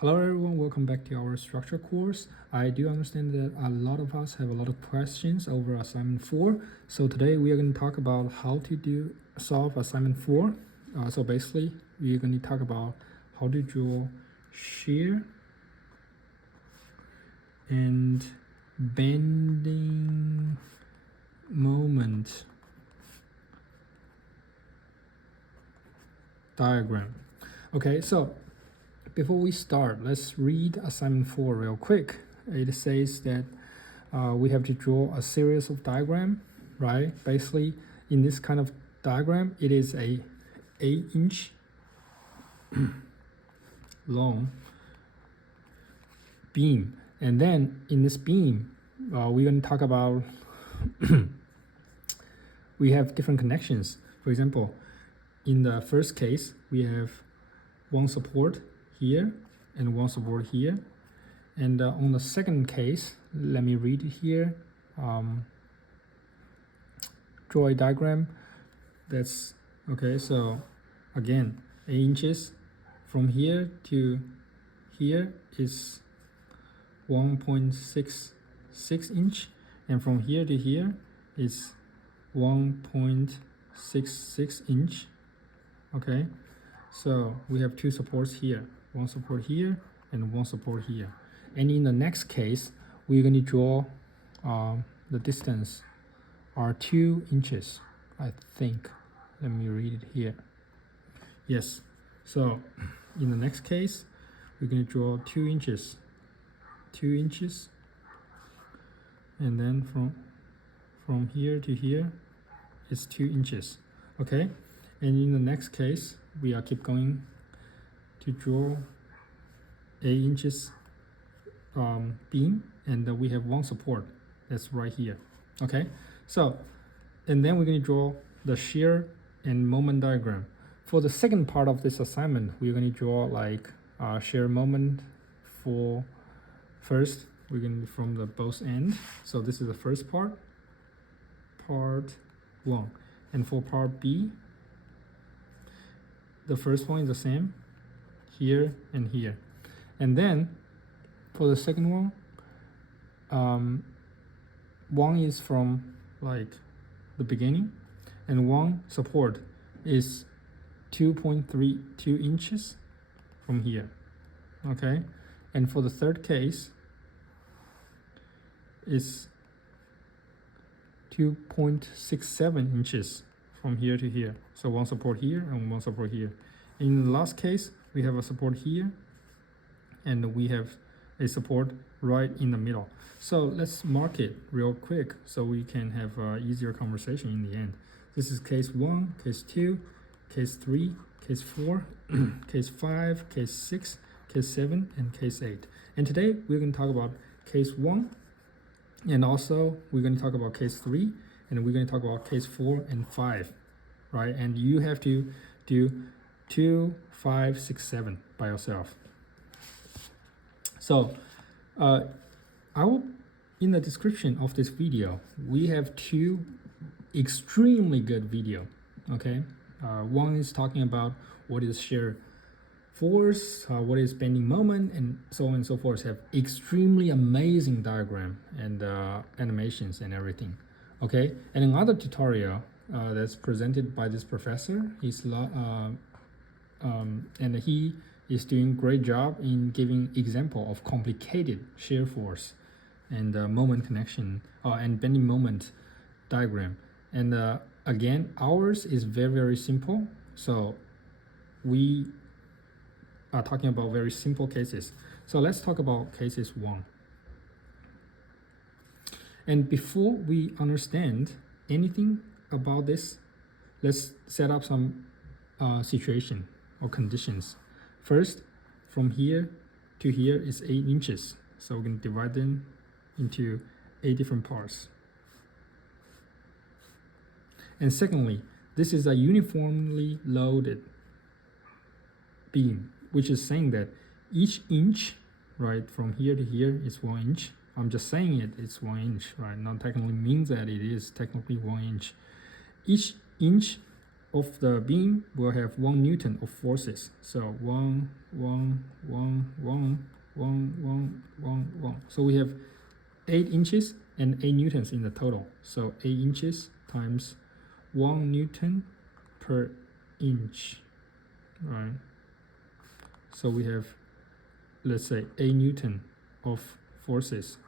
Hello everyone, welcome back to our structure course. I do understand that a lot of us have a lot of questions over assignment 4. So today we are going to talk about how to solve assignment 4. So basically we're going to talk about how to draw shear and bending moment diagram. Okay, so before we start, let's read assignment 4 real quick. It says that we have to draw a series of diagram, right? Basically, in this kind of diagram, it is a 8-inch long beam. And then in this beam, we're going to talk about we have different connections. For example, in the first case, we have one support here and one support here, and on the second case, let me read it here. Draw a diagram. That's okay. So again, 8 inches from here to here is 1.66 inch, and from here to here is 1.66 inch. Okay, so we have two supports here, one support here and one support here. And in the next case, we're going to draw the distance are 2 inches, I think. Let me read it here. Yes, so in the next case, we're going to draw 2 inches, and then from here to here is 2 inches. Okay, and in the next case, we are keep going to draw 8 inches beam, and we have one support that's right here. Okay, so and then we're going to draw the shear and moment diagram. For the second part of this assignment, we're going to draw like shear moment. For first, we're going to from the both ends. So this is the first part 1, and for part B, the first one is the same here and here. And then for the second one, one is from like the beginning, and one support is 2.32 inches from here. Okay, and for the third case is 2.67 inches from here to here. So one support here and one support here. In the last case, we have a support here, and we have a support right in the middle. So let's mark it real quick so we can have easier conversation in the end. This is case 1, case 2, case 3, case 4, case 5, case 6, case 7, and case 8. And today we're going to talk about case 1, and also we're going to talk about case 3, and we're going to talk about case 4 and 5, right? And you have to do 2, 5, 6, 7 by yourself. So I will, in the description of this video, we have 2 extremely good video. Okay, one is talking about what is shear force, what is bending moment, and so on and so forth. Have extremely amazing diagram and animations and everything. Okay, and another tutorial that's presented by this professor, and he is doing great job in giving example of complicated shear force and moment connection and bending moment diagram. And again, ours is very simple, so we are talking about very simple cases. So let's talk about cases 1. And before we understand anything about this, let's set up some situation or conditions. First, from here to here is 8 inches. So we're going to divide them into 8 different parts. And secondly, this is a uniformly loaded beam, which is saying that each inch, right, from here to here is 1 inch. I'm just saying it's 1 inch, right? Not technically means that it is technically 1 inch. Each inch of the beam will have 1 Newton of forces. So 1 So we have 8 inches and 8 newtons in the total. So 8 inches times 1 newton per inch, right? So we have, let's say, 8 newton of forces.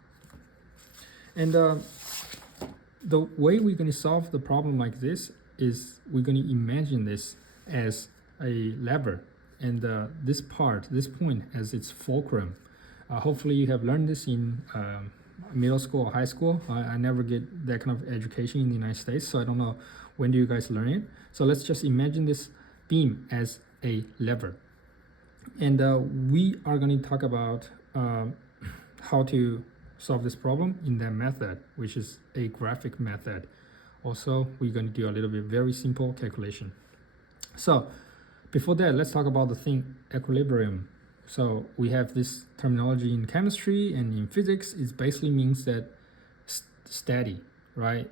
And the way we're going to solve the problem like this is we're going to imagine this as a lever, and this point as its fulcrum. Hopefully you have learned this in middle school or high school. I never get that kind of education in the United States, so I don't know when do you guys learn it. So let's just imagine this beam as a lever. And we are going to talk about how to solve this problem in that method, which is a graphic method. Also, we're going to do a little bit very simple calculation. So before that, let's talk about the thing equilibrium. So we have this terminology in chemistry and in physics. It basically means that steady, right?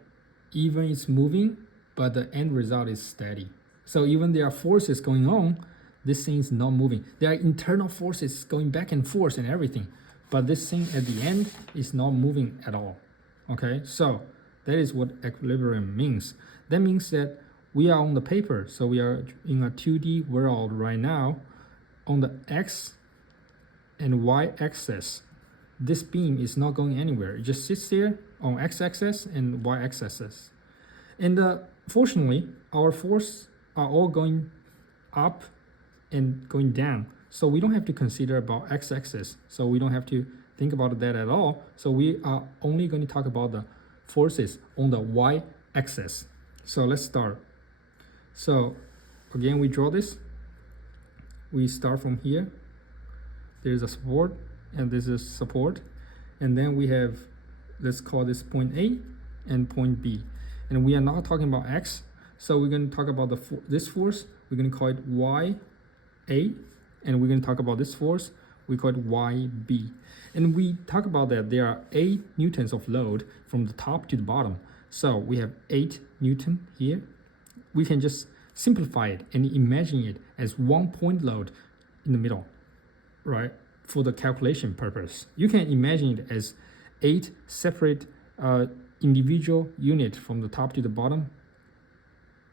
Even it's moving, but the end result is steady. So even there are forces going on, this thing is not moving. There are internal forces going back and forth and everything, but this thing at the end is not moving at all. Okay, so that is what equilibrium means. That means that we are on the paper, so we are in a 2D world right now. On the x and y axis, this beam is not going anywhere. It just sits there on x-axis and y-axis. And fortunately, our forces are all going up and going down. So we don't have to consider about x-axis. So we don't have to think about that at all. So we are only going to talk about the forces on the y-axis. So let's start. So again, we draw this. We start from here. There's a support, and this is support. And then we have, let's call this point A and point B. And we are not talking about x. So we're going to talk about this force. We're going to call it YA. And we're going to talk about this force. We call it YB. And we talk about that there are 8 newtons of load from the top to the bottom. So we have 8 newton here. We can just simplify it and imagine it as one point load in the middle, right? For the calculation purpose. You can imagine it as 8 separate individual units from the top to the bottom,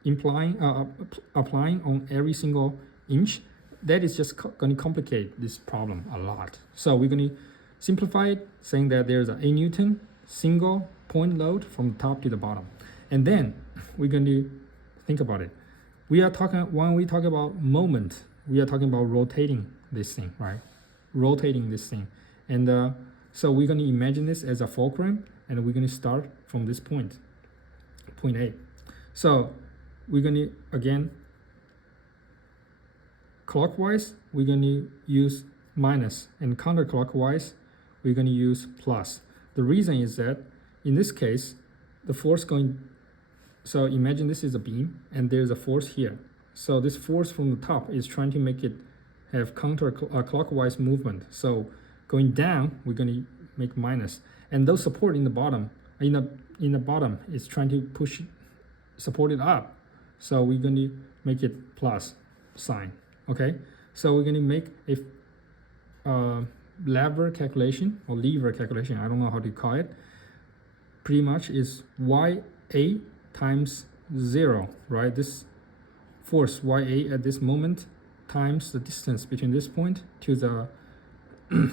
applying on every single inch. That is just going to complicate this problem a lot. So we're going to simplify it, saying that there's a newton single point load from the top to the bottom. And then we're going to think about it. When we talk about moment, we are talking about rotating this thing, right? Rotating this thing. And so we're going to imagine this as a fulcrum, and we're going to start from this point A. So we're going to, again, clockwise, we're going to use minus, and counterclockwise, we're going to use plus. The reason is that in this case, the force going, so imagine this is a beam and there's a force here. So this force from the top is trying to make it have counterclockwise movement. So going down, we're going to make minus. And those support in the bottom, in the bottom is trying to support it up. So we're going to make it plus sign. Okay, so we're going to make a lever calculation or lever calculation. I don't know how to call it. Pretty much is YA times 0, right? This force YA at this moment times the distance between this point to the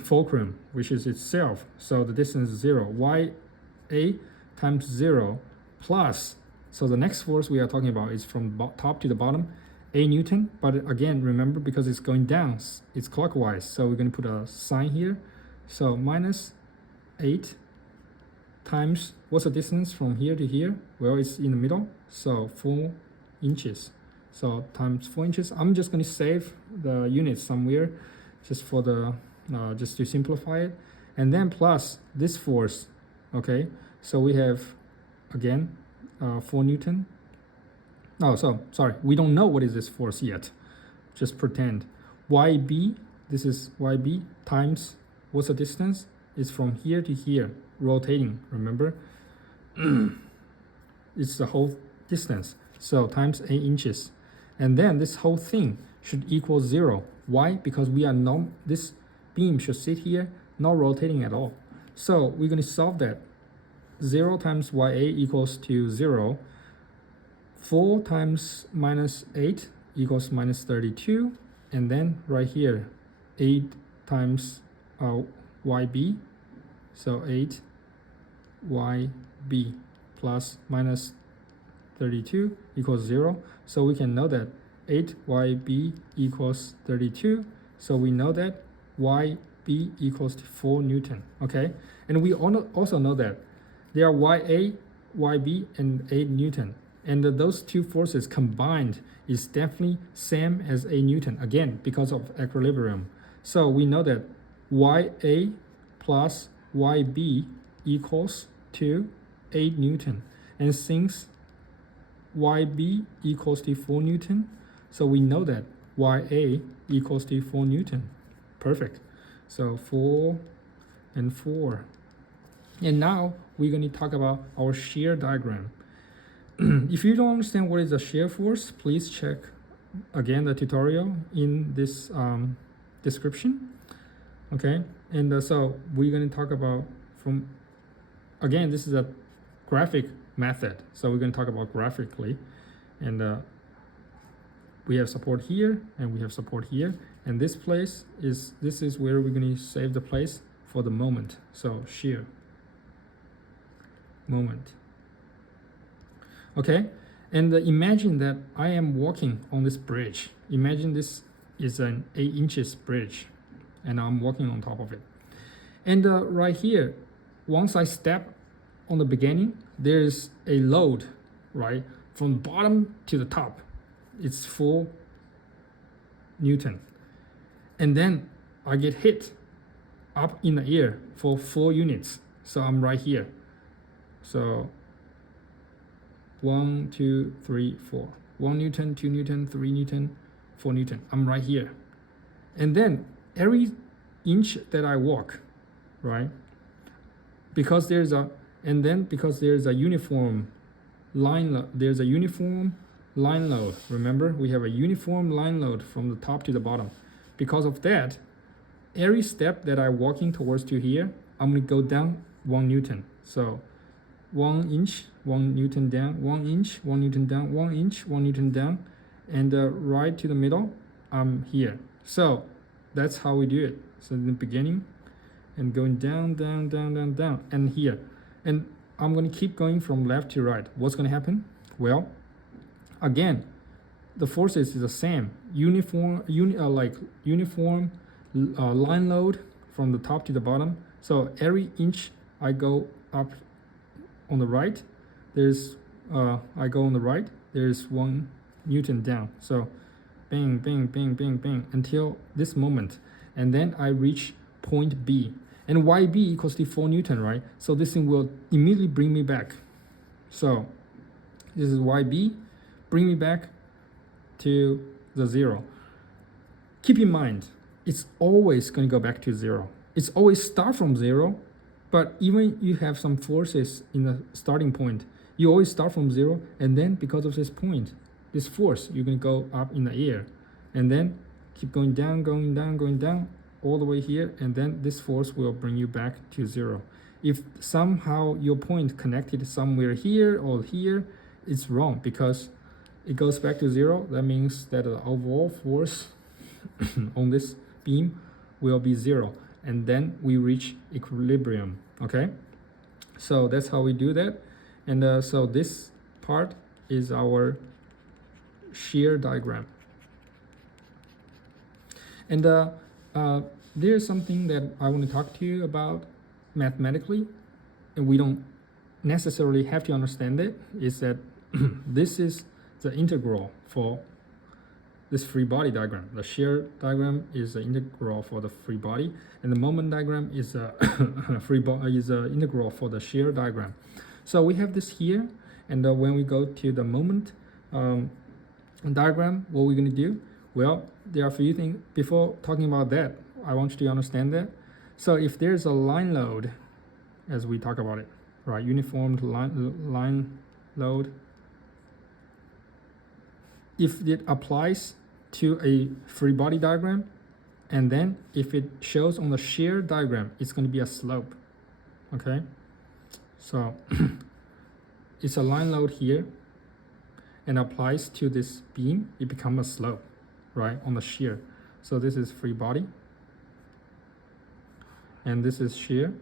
fulcrum, which is itself. So the distance is 0. YA times 0 plus, so the next force we are talking about is from top to the bottom, A newton, but again, remember, because it's going down, it's clockwise, so we're going to put a sign here. So minus 8 times, what's the distance from here to here? Well, it's in the middle, so 4 inches. So times 4 inches. I'm just going to save the units somewhere, just for the just to simplify it. And then plus this force. Okay, so we have again 4 newton. Oh, so sorry, we don't know what is this force yet. Just pretend. YB, this is YB times, what's the distance? It's from here to here, rotating, remember? It's the whole distance. So times 8 inches. And then this whole thing should equal 0. Why? Because we are not, this beam should sit here, not rotating at all. So we're going to solve that. 0 times ya equals to 0. 4 times minus 8 equals minus 32. And then right here, 8 times yb. So 8 yb plus minus 32 equals 0. So we can know that 8yb equals 32. So we know that yb equals to 4 Newton. Okay, and we also know that there are ya, yb, and 8 Newton. And those two forces combined is definitely same as 8 Newton, again, because of equilibrium. So we know that ya plus yb equals to 8 Newton. And since yb equals to 4 Newton, so we know that ya equals to 4 Newton. Perfect. So 4 and 4. And now we're going to talk about our shear diagram. If you don't understand what is a shear force, please check again the tutorial in this description. Okay, and so we're going to talk about from, again, this is a graphic method, so we're going to talk about graphically. And we have support here and we have support here, and this is where we're going to save the place for the moment. So shear moment. Okay, and imagine that I am walking on this bridge. Imagine this is an 8 inches bridge and I'm walking on top of it. And right here, once I step on the beginning, there's a load, right? From bottom to the top, it's 4 Newton. And then I get hit up in the air for 4 units. So I'm right here. So 1, 2, 3, 4. 1 Newton, 2 Newton, 3 Newton, 4 Newton. I'm right here. And then every inch that I walk, right? Because there's a uniform line, there's a uniform line load. Remember, we have a uniform line load from the top to the bottom. Because of that, every step that I'm walking towards to here, I'm going to go down 1 Newton. So 1 inch, 1 Newton down, 1 inch, 1 Newton down, 1 inch, 1 Newton down, and right to the middle, I'm here. So that's how we do it. So in the beginning, and going down, down, down, down, down, and here. And I'm going to keep going from left to right. What's going to happen? Well, again, the forces is the same. Uniform line load from the top to the bottom. So every inch I go up on the right, there's I go on the right, there's 1 Newton down. So bang, bang, bang, bang, bang, until this moment. And then I reach point B. And YB equals to 4 Newton, right? So this thing will immediately bring me back. So this is YB, bring me back to the 0. Keep in mind, it's always going to go back to 0. It's always start from 0, but even you have some forces in the starting point, you always start from 0, and then because of this point, this force, you're going to go up in the air, and then keep going down, going down, going down, all the way here, and then this force will bring you back to 0. If somehow your point connected somewhere here or here, it's wrong because it goes back to 0. That means that the overall force on this beam will be 0, and then we reach equilibrium. Okay, so that's how we do that. And so this part is our shear diagram. And there's something that I want to talk to you about mathematically, and we don't necessarily have to understand it, is that this is the integral for this free body diagram. The shear diagram is the integral for the free body, and the moment diagram is a integral for the shear diagram. So we have this here, and when we go to the moment diagram, what we're going to do? Well, there are a few things. Before talking about that, I want you to understand that. So if there's a line load, as we talk about it, right? Uniform line load. If it applies to a free body diagram, and then if it shows on the shear diagram, it's going to be a slope. okay? So it's a line load here and applies to this beam, it becomes a slope, right, on the shear. So this is free body, and this is shear.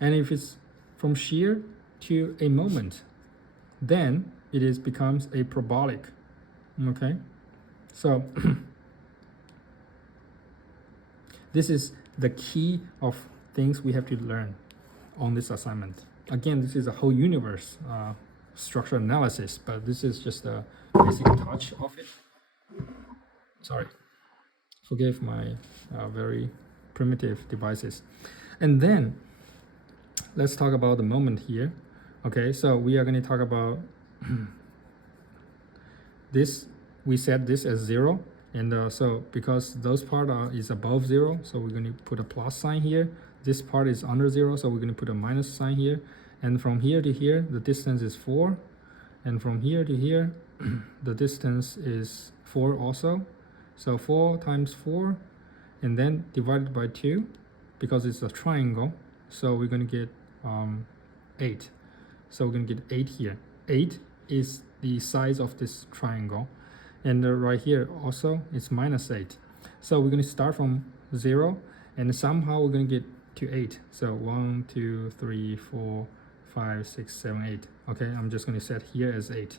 And if it's from shear to a moment, then it is becomes a parabolic, okay? So this is the key of things we have to learn on this assignment. Again, this is a whole universe structural analysis, but this is just a basic touch of it. Sorry, forgive my very primitive devices. And then let's talk about the moment here. Okay, so we are going to talk about this. We set this as 0, and so because those part is above 0, so we're going to put a plus sign here. This part is under 0, so we're going to put a minus sign here. And from here to here, the distance is 4, and from here to here, the distance is 4 also. So 4 times 4, and then divided by 2, because it's a triangle, so we're going to get 8. So we're going to get 8 here. 8 is the size of this triangle, and right here also it's minus 8. So we're going to start from 0, and somehow we're going to get to 8. So 1, 2, 3, 4, 5, 6, 7, 8. Okay, I'm just going to set here as 8.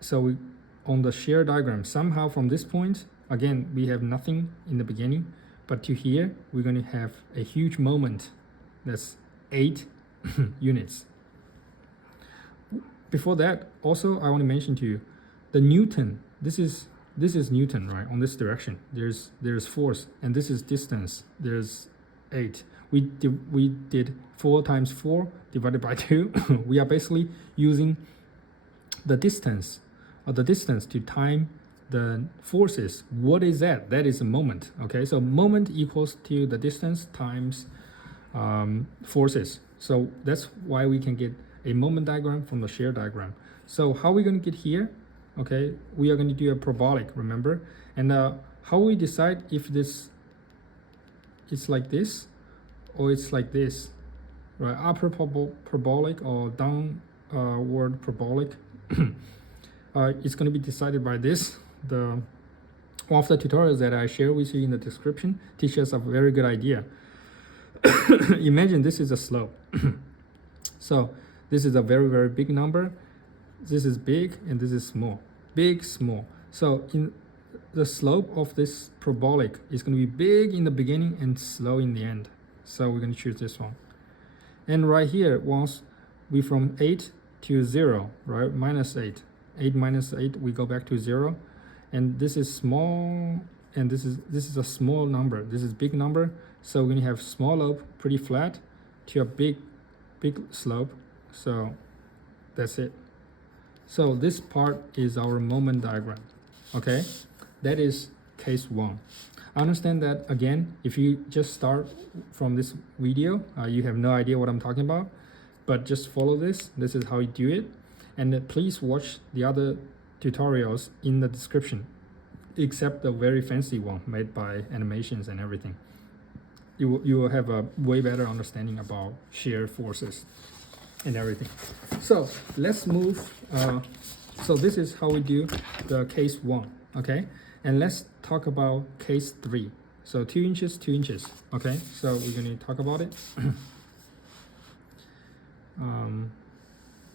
So we, on the shear diagram, somehow from this point, again, we have nothing in the beginning, but to here, we're going to have a huge moment. That's 8 units. Before that, also, I want to mention to you, the Newton, this is Newton, right? On this direction, there's force, and this is distance, there's 8. We did 4 times 4 divided by 2. We are basically using the distance to time the forces. What is that? That is a moment. Okay, so moment equals to the distance times forces. So that's why we can get a moment diagram from the shear diagram. So how are we going to get here? Okay, we are going to do a parabolic, remember? And how we decide if this it's like this or it's like this, right? Upper parabolic or downward parabolic. It's going to be decided by this. One of the tutorials that I share with you in the description teaches a very good idea. Imagine this is a slope. So this is a very, very big number. This is big and this is small. Big, small. So in the slope of this parabolic is going to be big in the beginning and slow in the end. So we're going to choose this one. And right here, once we from 8 to 0, right? Minus 8. 8 minus 8, we go back to 0. And this is small, and this is a small number. This is big number. So we're going to have small slope, pretty flat, to a big slope. So that's it. So this part is our moment diagram. Okay, that is case 1. I understand that, again, if you just start from this video, you have no idea what I'm talking about, but just follow this. This is how you do it. And please watch the other tutorials in the description, except the very fancy one made by animations and everything. You will have a way better understanding about shear forces and everything. So let's move. So this is how we do the case 1, okay? And let's talk about case 3. So 2 inches, 2 inches, okay? So we're going to talk about it.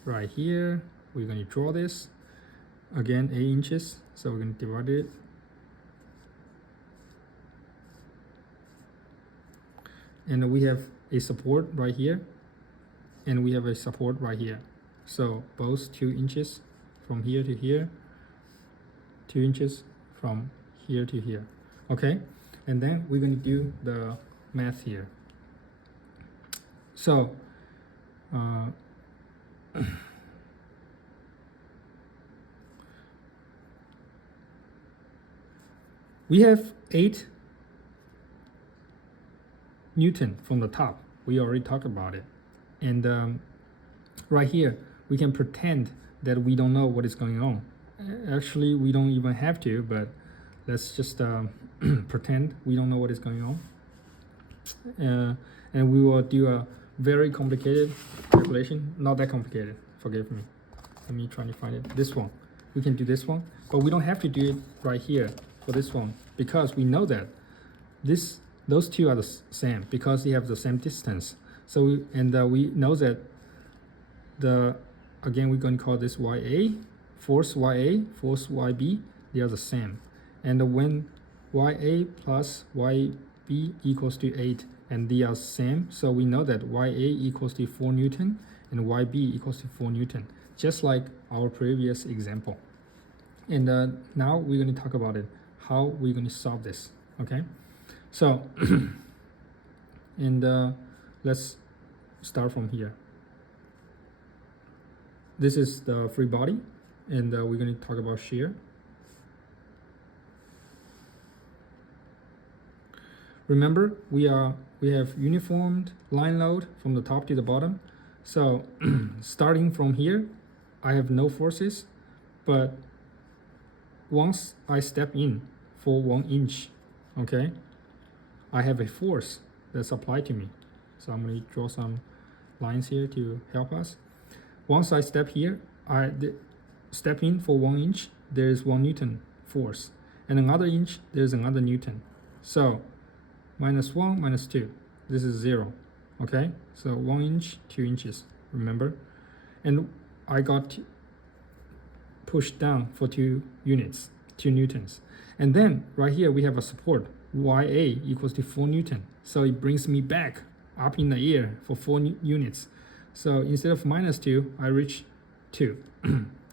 Right here, we're going to draw this. Again, 8 inches, so we're going to divide it. And we have a support right here, and we have a support right here. So both 2 inches from here to here, 2 inches from here to here. Okay, and then we're going to do the math here. So we have 8 Newton from the top. We already talked about it. And right here, we can pretend that we don't know what is going on. Actually, we don't even have to, but let's just pretend we don't know what is going on. and we will do a very complicated calculation. Not that complicated, forgive me. Let me try to find it. This one, we can do this one, but we don't have to do it right here for this one, because we know that those two are the same because they have the same distance. So we know that again, we're going to call this YA, force YA, force YB, they are the same. And when YA plus YB equals to 8, and they are same, so we know that YA equals to 4 Newton and YB equals to 4 Newton, just like our previous example. And now we're going to talk about it, how we're going to solve this, okay? So, and let's start from here. This is the free body, and we're going to talk about shear. Remember, we have uniformed line load from the top to the bottom. So starting from here, I have no forces, but once I step in for 1 inch, okay, I have a force that's applied to me. So I'm going to draw some lines here to help us. Once I step here, step in for 1 inch, there is 1 Newton force, and another inch, there's another Newton. So -1, -2, this is 0, okay? So 1 inch, 2 inches, remember? And I got pushed down for 2 units, 2 Newtons. And then right here we have a support, YA equals to 4 Newton. So it brings me back up in the air for 4 units. So instead of -2, I reach 2,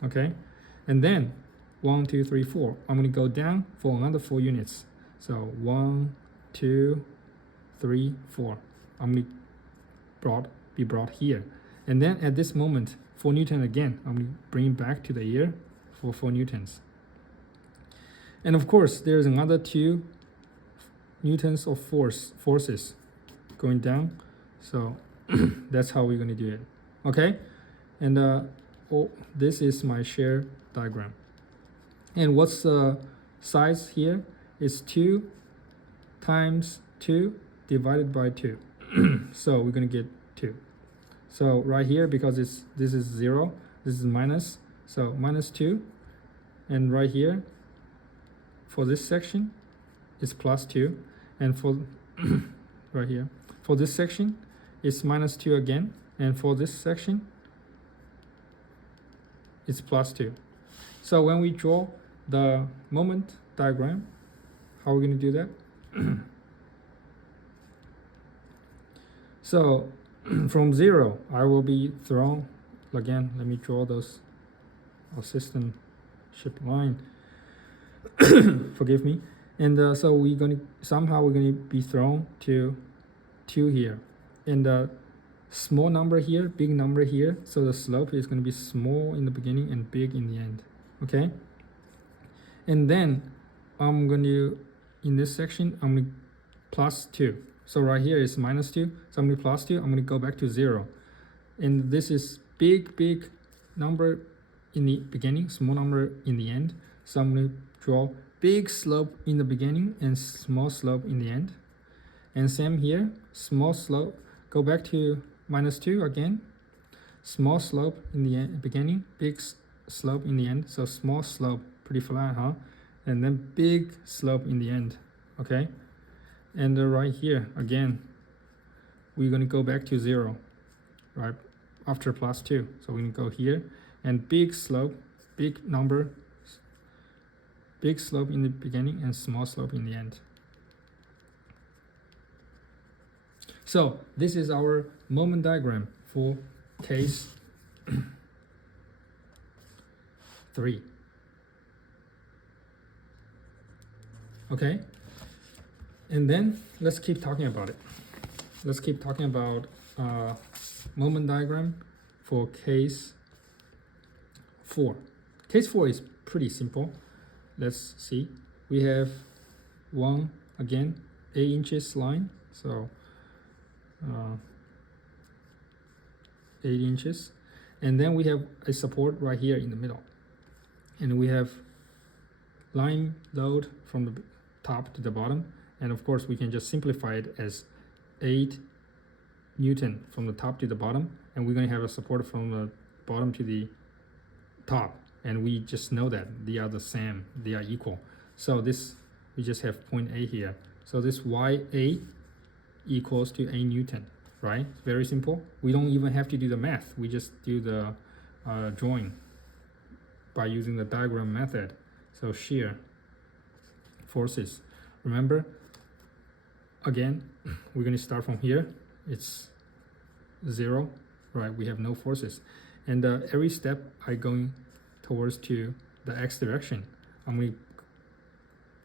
okay? And then 1, 2, 3, 4, I'm gonna go down for another 4 units. So 1, 2, 3, 4. I'm gonna be brought here, and then at this moment, 4 Newton again. I'm gonna bring it back to the air for 4 Newtons. And of course, there's another 2 Newtons of forces going down. So that's how we're gonna do it. Okay, and this is my shear diagram. And what's the size here? It's 2 times 2 divided by 2. So we're going to get 2. So right here, because this is 0, this is minus, so -2. And right here, for this section, it's +2. And for right here, for this section, it's -2 again. And for this section, it's +2. So when we draw the moment diagram, how are we going to do that? So from 0, I will be thrown again. Let me draw those system ship line. Forgive me. And so we're going to be thrown to 2 here, and small number here, big number here. So the slope is going to be small in the beginning and big in the end. Okay. And then I'm going to, in this section, I'm going to +2. So right here is -2. So I'm going to +2. I'm going to go back to 0. And this is big number in the beginning, small number in the end. So I'm going to draw big slope in the beginning and small slope in the end. And same here, small slope, go back to -2 again. Small slope in the beginning, big slope in the end. So small slope, pretty flat, huh? And then big slope in the end, okay? And right here, again, we're going to go back to 0, right, after +2. So we're going to go here, and big slope, big number, big slope in the beginning and small slope in the end. So this is our moment diagram for case 3. Okay, and then let's keep talking about it. Let's keep talking about moment diagram for case 4. Case 4 is pretty simple. Let's see. We have one, again, 8 inches line. So 8 inches. And then we have a support right here in the middle. And we have line load from the top to the bottom. And of course, we can just simplify it as 8 Newton from the top to the bottom, and we're going to have a support from the bottom to the top, and we just know that they are the same, they are equal. So this, we just have point A here. So this YA equals to A Newton, right? Very simple. We don't even have to do the math. We just do the drawing by using the diagram method. So shear forces. Remember, again, we're going to start from here. It's 0, right? We have no forces. And every step I going towards to the x direction, I'm going to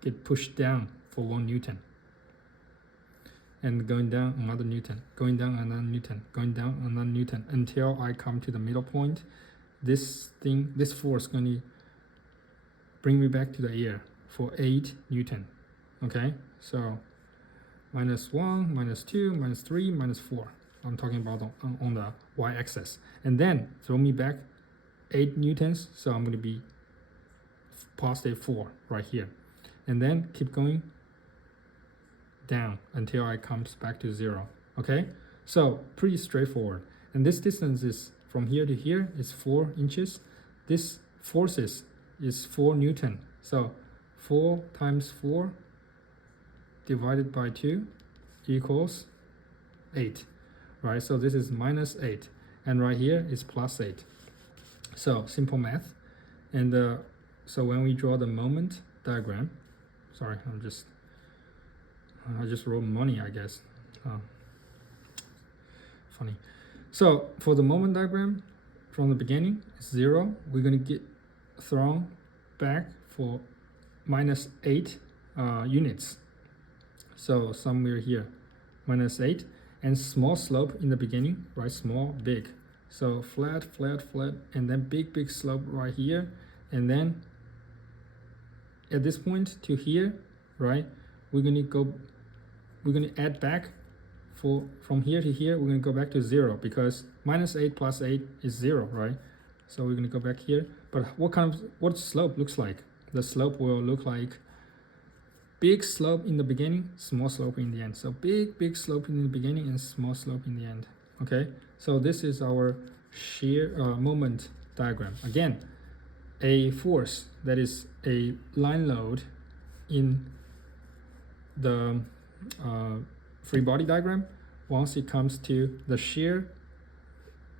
get pushed down for 1 Newton. And going down another Newton, going down another Newton, going down another Newton, until I come to the middle point. This force is going to bring me back to the air for 8 Newton. Okay, so -1, -2, -3, -4. I'm talking about on the y-axis. And then throw me back 8 Newtons, so I'm going to be positive 4 right here. And then keep going down until I comes back to 0. Okay, so pretty straightforward. And this distance is from here to here is 4 inches. This forces is 4 Newton. So 4 times 4 divided by 2 equals 8, right? So this is -8, and right here is +8. So simple math. And so when we draw the moment diagram, sorry, I just wrote money, I guess. Funny. So for the moment diagram, from the beginning, it's 0. We're going to get thrown back for -8 units. So somewhere here, -8, and small slope in the beginning, right? Small, big. So flat, flat, flat, and then big slope right here. And then at this point to here, right? We're gonna add back from here to here. We're gonna go back to 0 because -8 + 8 is 0, right? So we're gonna go back here. But what slope looks like? The slope will look like big slope in the beginning, small slope in the end. So big slope in the beginning and small slope in the end. Okay, so this is our shear moment diagram. Again, a force that is a line load in the free body diagram. Once it comes to the shear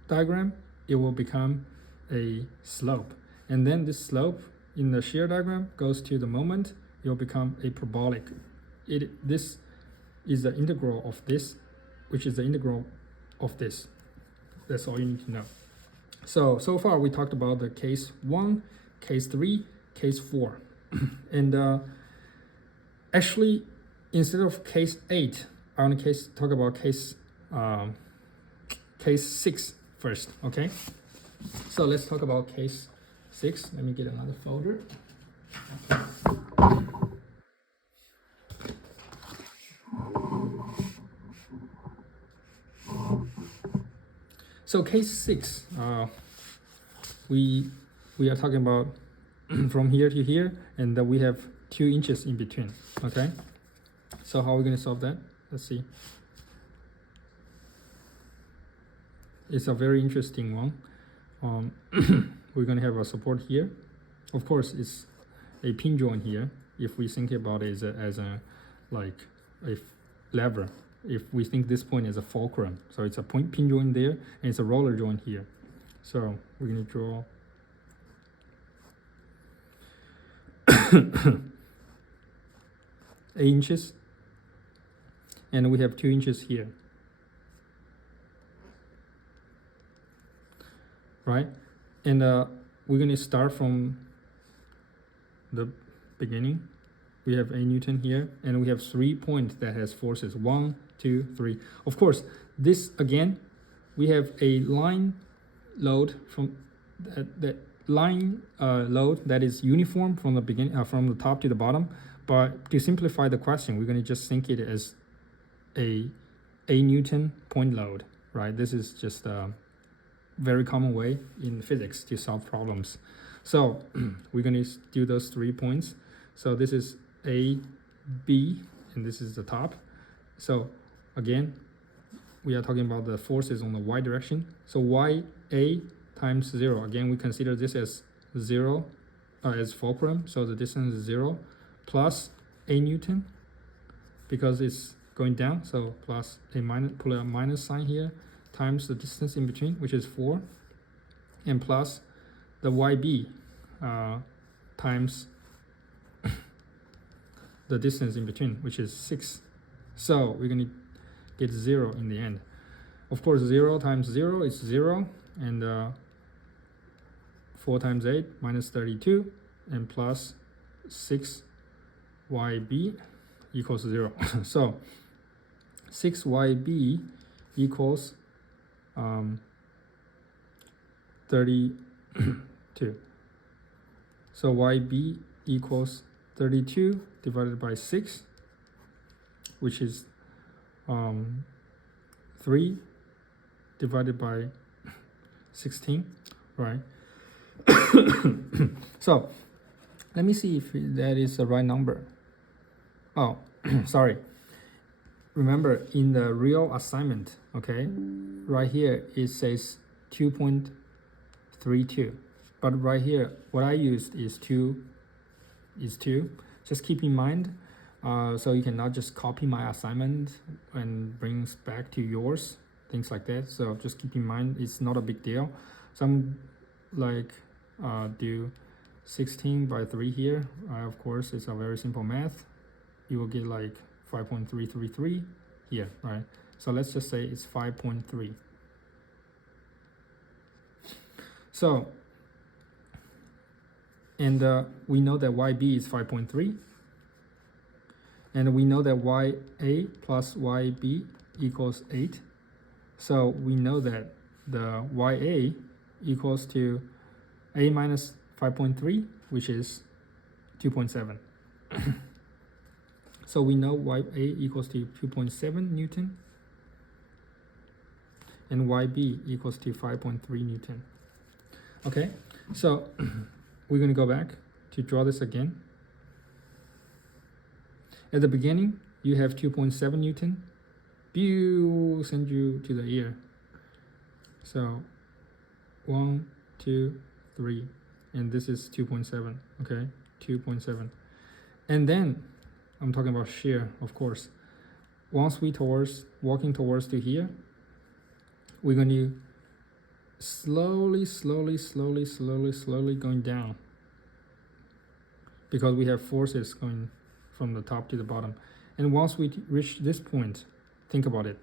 diagram, it will become a slope. And then this slope in the shear diagram goes to the moment. It will become a parabolic. This is the integral of this, which is the integral of this. That's all you need to know. So far we talked about the case 1, case 3, case 4. And actually, instead of case 8, I want to talk about case 6 first, okay? So let's talk about case 6. Let me get another folder. So case 6, we are talking about from here to here, and we have 2 inches in between. Okay, so how are we going to solve that? Let's see. It's a very interesting one. We're going to have a support here. Of course, it's a pin joint here. If we think about it as a lever. If we think this point is a fulcrum, so it's a pin joint there, and it's a roller joint here. So we're going to draw 8 inches, and we have 2 inches here, right? And we're going to start from the beginning. We have A Newton here, and we have 3 points that has forces, 1, 2, 3. Of course, this again, we have a line load from that line load that is uniform from the beginning, from the top to the bottom. But to simplify the question, we're going to just think it as a Newton point load, right? This is just a very common way in physics to solve problems. So we're going to do those 3 points. So this is A, B, and this is the top. So again, we are talking about the forces on the y direction. So ya times 0. Again, we consider this as 0 as fulcrum, so the distance is 0 plus a Newton because it's going down, so plus a minus, put a minus sign here, times the distance in between, which is 4, and plus the yb times the distance in between, which is 6. So we're going to get 0 in the end. Of course, 0 times 0 is 0, and 4 times 8 minus 32, and plus 6yb equals 0. So 6yb equals 32. So yb equals 32 divided by 6, which is 3 divided by 16, right? So let me see if that is the right number. Oh, sorry. Remember, in the real assignment, okay, right here it says 2.32, but right here what I used is 2. Just keep in mind, so you cannot just copy my assignment and brings back to yours, things like that. So just keep in mind, it's not a big deal. Some like do 16 by 3 here. Of course, it's a very simple math. You will get like 5.333 here, right? So let's just say it's 5.3. So, and we know that yb is 5.3, and we know that ya plus yb equals 8. So we know that the ya equals to a minus 5.3, which is 2.7. So we know ya equals to 2.7 Newton, and yb equals to 5.3 Newton. Okay, so we're going to go back to draw this again. At the beginning, you have 2.7 Newton. Pew, send you to the ear. So 1, 2, 3, and this is 2.7. Okay, 2.7. And then I'm talking about shear, of course. Once we walking towards to here, we're going to slowly going down, because we have forces going from the top to the bottom. And once we reach this point, think about it,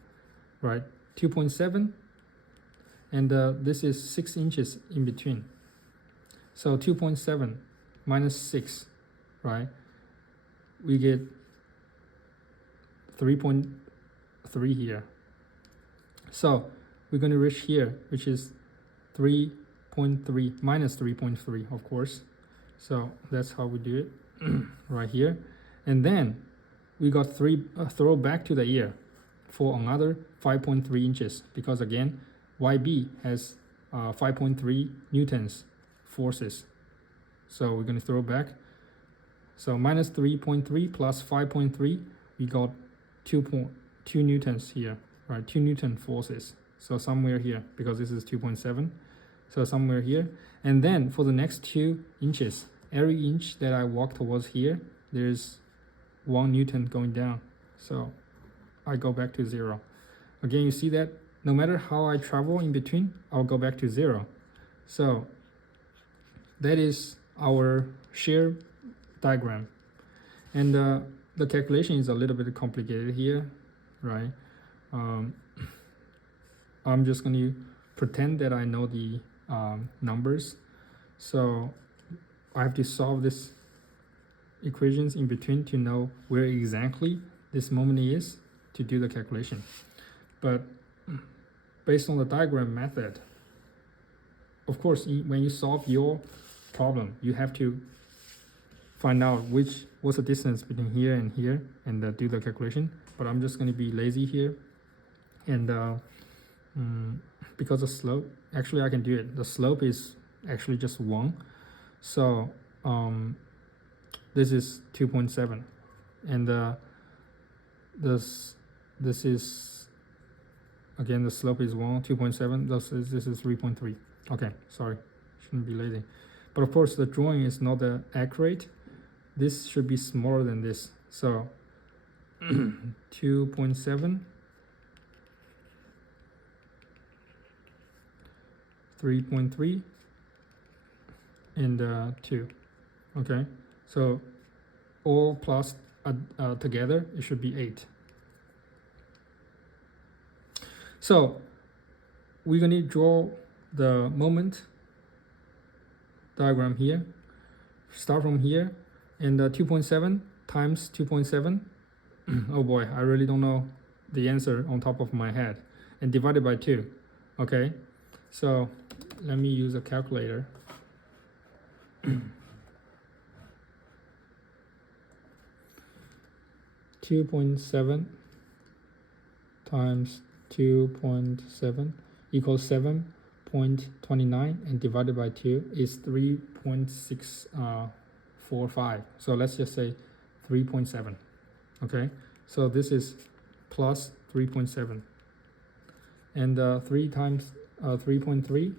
right? 2.7, and this is 6 inches in between. So 2.7 minus 6, right? We get 3.3 here. So we're going to reach here, which is 3.3 minus 3.3, of course. So that's how we do it right here. And then we got throw back to the ear for another 5.3 inches, because again, YB has 5.3 newtons forces. So we're going to throw back. So minus 3.3 plus 5.3, we got 2 newtons here, right? 2 Newton forces. So somewhere here, because this is 2.7. So somewhere here. And then for the next 2 inches, every inch that I walk towards here, there's 1 Newton going down. So I go back to 0. Again, you see that no matter how I travel in between, I'll go back to 0. So that is our shear diagram. And the calculation is a little bit complicated here, right? I'm just going to pretend that I know the numbers. So I have to solve this equations in between to know where exactly this moment is to do the calculation. But based on the diagram method, of course, when you solve your problem, you have to find out what's the distance between here and do the calculation. But I'm just going to be lazy here, and because the slope, actually I can do it. The slope is actually just 1, so this is 2.7, and this is again, the slope is 2.7, this is 3.3. Okay, sorry, shouldn't be lazy. But of course, the drawing is not accurate. This should be smaller than this. So 2.7, 3.3, and 2. Okay, so all plus together, it should be 8. So we're going to draw the moment diagram here. Start from here, and 2.7 times 2.7. Oh boy, I really don't know the answer on top of my head. And divided by 2. Okay, so let me use a calculator. 2.7 times 2.7 equals 7.29, and divided by 2 is 3.645. So let's just say 3.7. Okay, so this is plus 3.7, and 3 times 3.3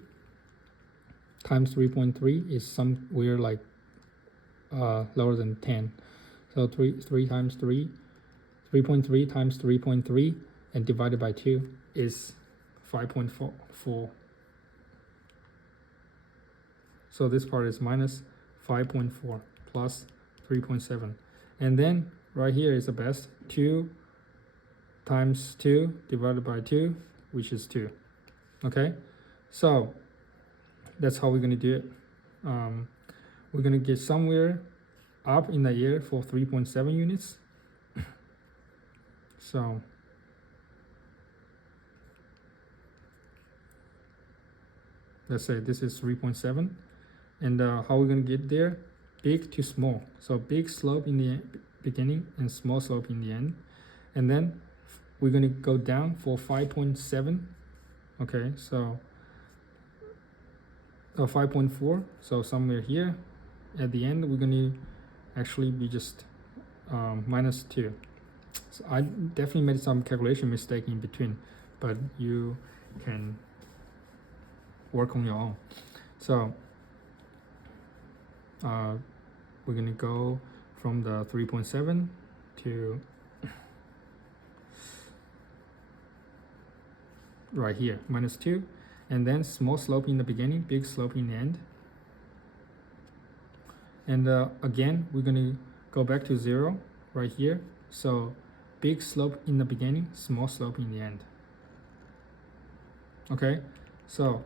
times 3.3 is somewhere like lower than 10. So 3 times 3, 3.3 times 3.3, and divided by 2 is 5.4. So this part is minus 5.4 plus 3.7. And then right here is the best. 2 times 2 divided by 2, which is 2. Okay, so that's how we're going to do it. We're going to get somewhere up in the air for 3.7 units. So let's say this is 3.7, and how we're going to get there? Big to small. So big slope in the beginning and small slope in the end, and then we're going to go down for 5.7. Okay, so 5.4. So somewhere here at the end, we're going to actually be just minus 2. So I definitely made some calculation mistake in between, but you can work on your own. So we're going to go from the 3.7 to right here, minus 2, and then small slope in the beginning, big slope in the end. And again, we're going to go back to 0 right here. So big slope in the beginning, small slope in the end. Okay, so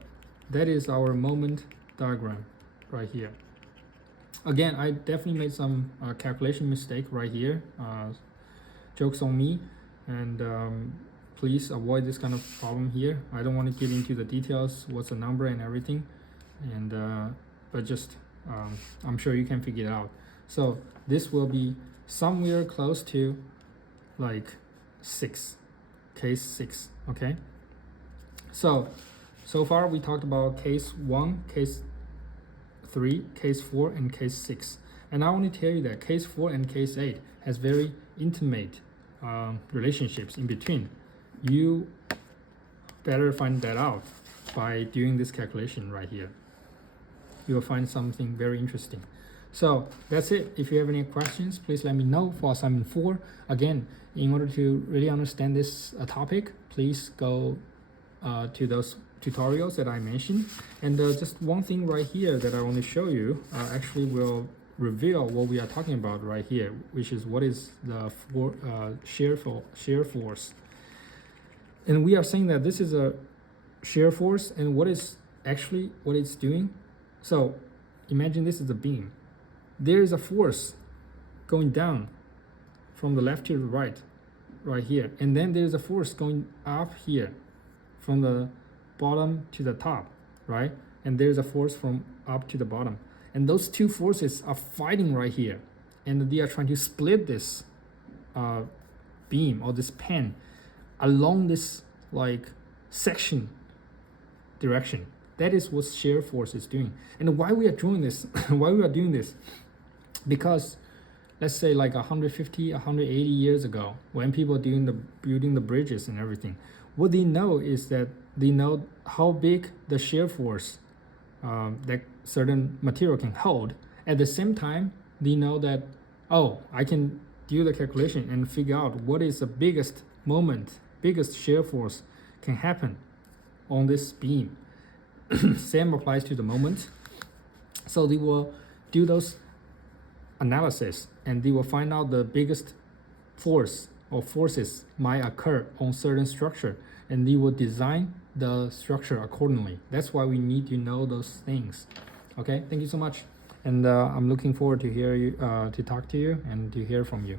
that is our moment diagram right here. Again, I definitely made some calculation mistake right here. Jokes on me, and please avoid this kind of problem here. I don't want to get into the details, what's the number and everything, and but just I'm sure you can figure it out. So this will be somewhere close to like 6, case 6. Okay, so far we talked about case 1, case 3, case 4, and case 6, and I want to tell you that case 4 and case 8 has very intimate relationships in between. You better find that out by doing this calculation right here. You'll find something very interesting. So that's it. If you have any questions, please let me know for assignment 4. Again, in order to really understand this topic, please go to those tutorials that I mentioned. And just one thing right here that I want to show you actually will reveal what we are talking about right here, which is what is the shear force. And we are saying that this is a shear force, and what it's doing. So imagine this is a beam. There is a force going down from the left to the right here, and then there's a force going up here from the bottom to the top, right? And there's a force from up to the bottom, and those two forces are fighting right here, and they are trying to split this beam or this pen along this like section direction. That is what shear force is doing. And why we are doing this? Why we are doing this? Because let's say like 150, 180 years ago, when people doing the building the bridges and everything, what they know is that they know how big the shear force that certain material can hold. At the same time, they know that, oh, I can do the calculation and figure out what is the biggest moment, biggest shear force can happen on this beam. Same applies to the moment. So they will do those analysis and they will find out the biggest force or forces might occur on certain structure, and they will design the structure accordingly. That's why we need to know those things. Okay, thank you so much. And I'm looking forward to hear you, to talk to you and to hear from you.